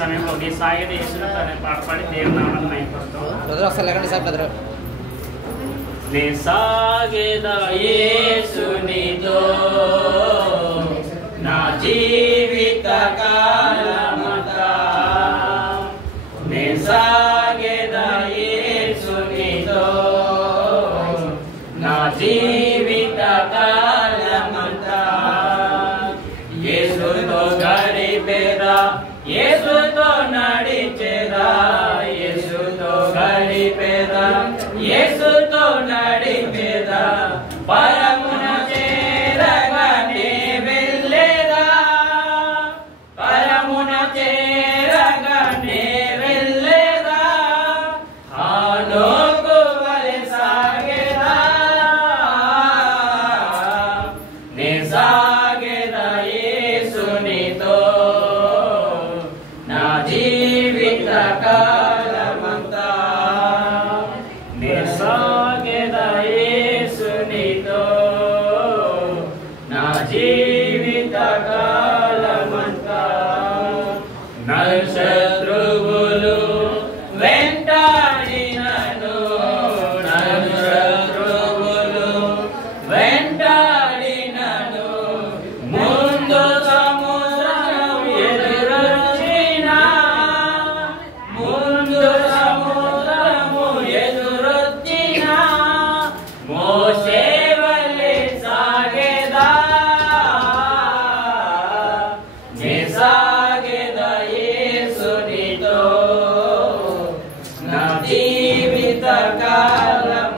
సమయంలో నీ సాగిన యేసును తన పాటపాడి దేవుని నామాన్ని మహిమపరుస్తాం. బ్రదర్ ఒకసారి లేకండి సార్ బ్రదర్. నే సాగేద యేసునితో నా జీవిత కాలమంతా, నే సాగేద యేసునితో నా జీవిత కాలమంతా, యేసుతో గడిపేదా, యేసుతో నడిచేదా, యేసుతో గడిపేదా, యేసుతో నడిపేదా, పరమున చేరగానే వెళ్ళేదా, పరమున చేరగానే వెళ్ళేదా, హానోకు వలె సాగేదా, నే సాగేదా యేసునితో నా జీవిత